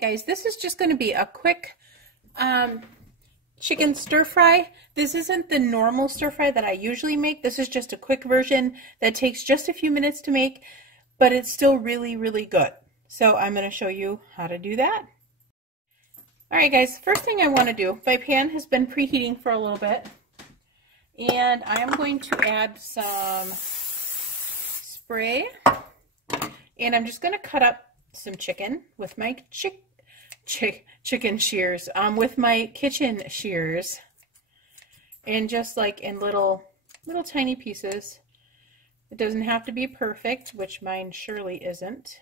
Hey guys, this is just going to be a quick chicken stir fry. This isn't the normal stir fry that I usually make. This is just a quick version that takes just a few minutes to make, but it's still really, really good. So I'm going to show you how to do that. Alright guys, first thing I want to do, my pan has been preheating for a little bit, and I am going to add some spray, and I'm just going to cut up some chicken with my chicken shears, with my kitchen shears, and just like in little tiny pieces. It doesn't have to be perfect, which mine surely isn't.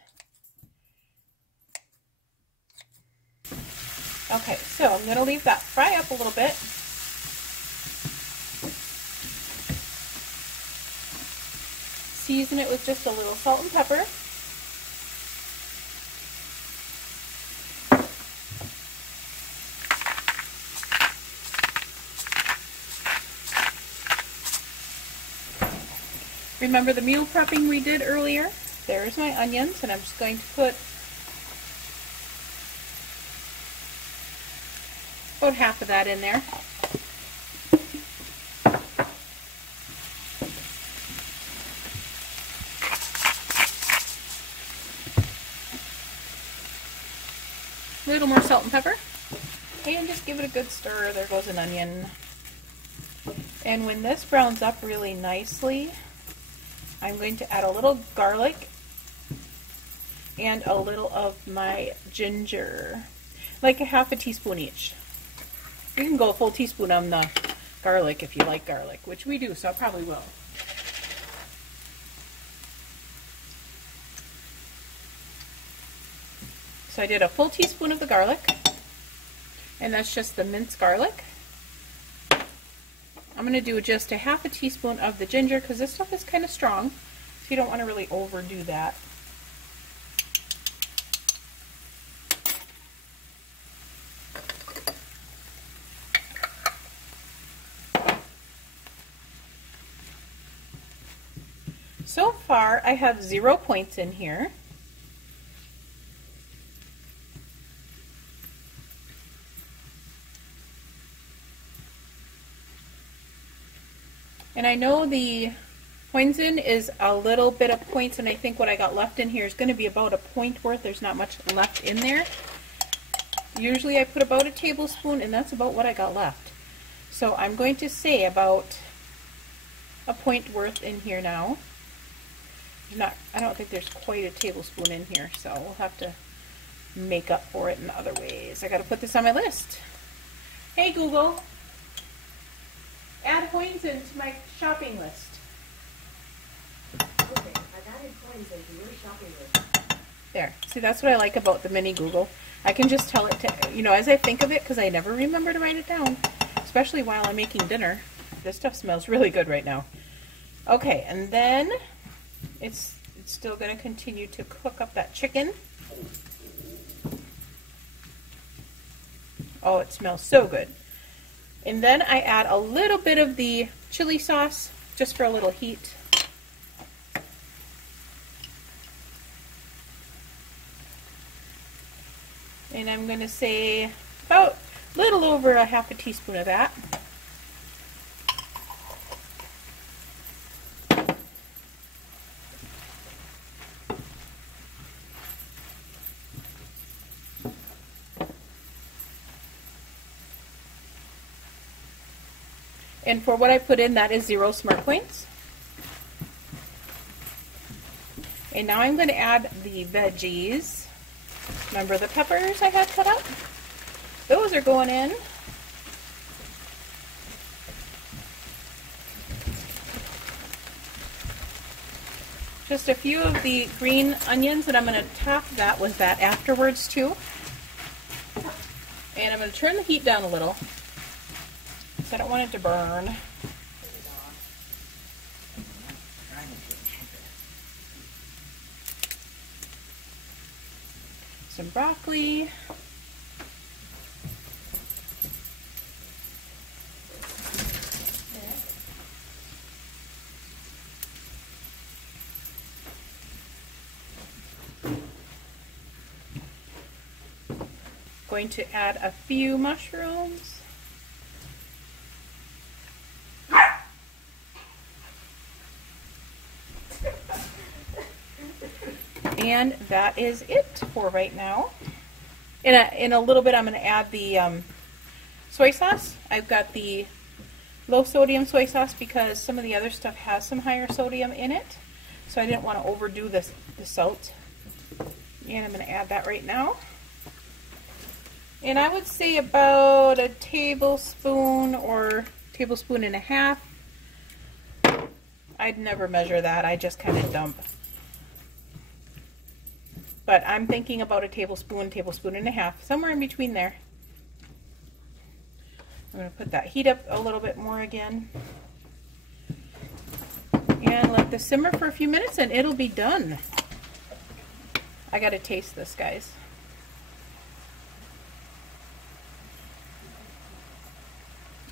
Okay, so I'm going to leave that fry up a little bit. Season it with just a little salt and pepper. Remember the meal prepping we did earlier? There's my onions, and I'm just going to put about half of that in there. A little more salt and pepper. And just give it a good stir. There goes an onion. And when this browns up really nicely, I'm going to add a little garlic and a little of my ginger, like a half a teaspoon each. You can go a full teaspoon on the garlic if you like garlic, which we do, so I probably will. So I did a full teaspoon of the garlic, and that's just the minced garlic. I'm going to do just a half a teaspoon of the ginger because this stuff is kind of strong, so you don't want to really overdo that. So far, I have 0 points in here. And I know the poison is a little bit of points, and I think what I got left in here is going to be about a point worth. There's not much left in there. Usually I put about a tablespoon, and that's about what I got left. So I'm going to say about a point worth in here now. I don't think there's quite a tablespoon in here, so we'll have to make up for it in other ways. I got to put this on my list. Hey Google, add hoisin to my shopping list. Okay, I've added hoisin to your shopping list. There. See, that's what I like about the mini Google. I can just tell it to, you know, as I think of it, because I never remember to write it down, especially while I'm making dinner. This stuff smells really good right now. Okay, and then it's still going to continue to cook up that chicken. Oh, it smells so good. And then I add a little bit of the chili sauce, just for a little heat. And I'm going to say about a little over a half a teaspoon of that. And for what I put in, that is 0 smart points. And now I'm going to add the veggies. Remember the peppers I had cut up? Those are going in. Just a few of the green onions, and I'm going to top that with that afterwards too. And I'm going to turn the heat down a little, because I don't want it to burn. Some broccoli. going to add a few mushrooms. And that is it for right now. In a little bit, I'm going to add the soy sauce. I've got the low sodium soy sauce because some of the other stuff has some higher sodium in it. So I didn't want to overdo the salt. And I'm going to add that right now. And I would say about a tablespoon or tablespoon and a half. I'd never measure that. I just kind of dump. But I'm thinking about a tablespoon, tablespoon and a half, somewhere in between there. I'm going to put that heat up a little bit more again. And let this simmer for a few minutes and it'll be done. I got to taste this, guys.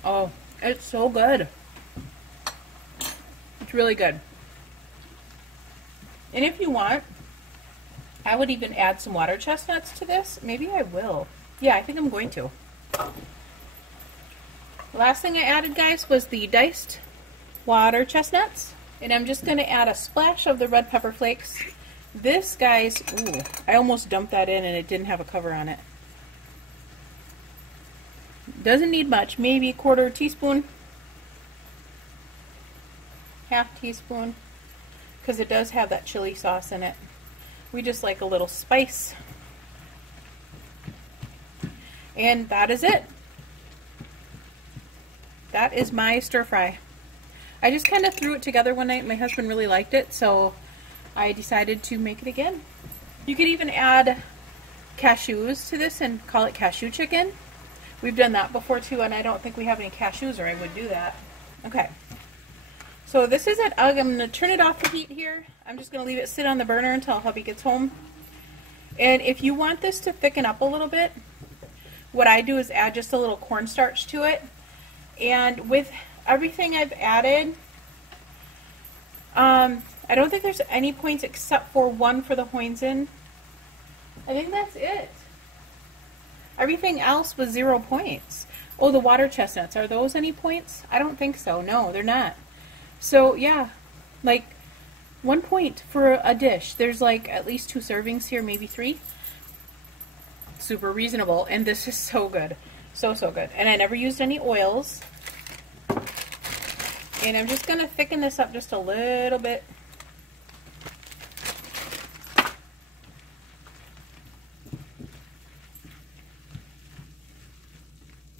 Oh, it's so good. It's really good. And if you want, I would even add some water chestnuts to this. Maybe I will. Yeah, I think I'm going to. The last thing I added, guys, was the diced water chestnuts. And I'm just going to add a splash of the red pepper flakes. This, guys, ooh, I almost dumped that in and it didn't have a cover on it. Doesn't need much, maybe a quarter teaspoon, half teaspoon, because it does have that chili sauce in it. We just like a little spice. And that is it. That is my stir fry. I just kind of threw it together one night. My husband really liked it, so I decided to make it again. You could even add cashews to this and call it cashew chicken. We've done that before too, and I don't think we have any cashews or I would do that. Okay. So this is it. I'm going to turn it off the heat here. I'm just going to leave it sit on the burner until hubby gets home. And if you want this to thicken up a little bit, what I do is add just a little cornstarch to it. And with everything I've added, I don't think there's any points except for one for the hoisin. I think that's it. Everything else was 0 points. Oh, the water chestnuts. Are those any points? I don't think so. No, they're not. So, yeah, like 1 point for a dish. There's like at least 2 servings here, maybe 3. Super reasonable. And this is so good. So, so good. And I never used any oils. And I'm just going to thicken this up just a little bit.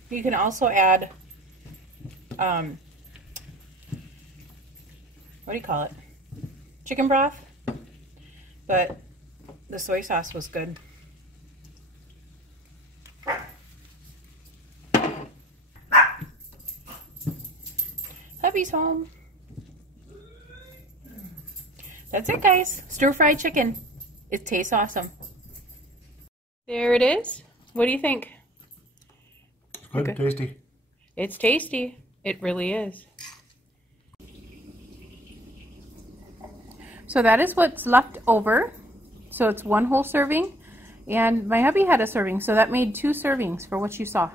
You can also add, what do you call it? Chicken broth. But the soy sauce was good. Hubby's home. That's it, guys. Stir-fried chicken. It tastes awesome. There it is. What do you think? Good and tasty. It's tasty. It really is. So that is what's left over. So it's 1 whole serving. And my hubby had a serving, so that made 2 servings for what you saw.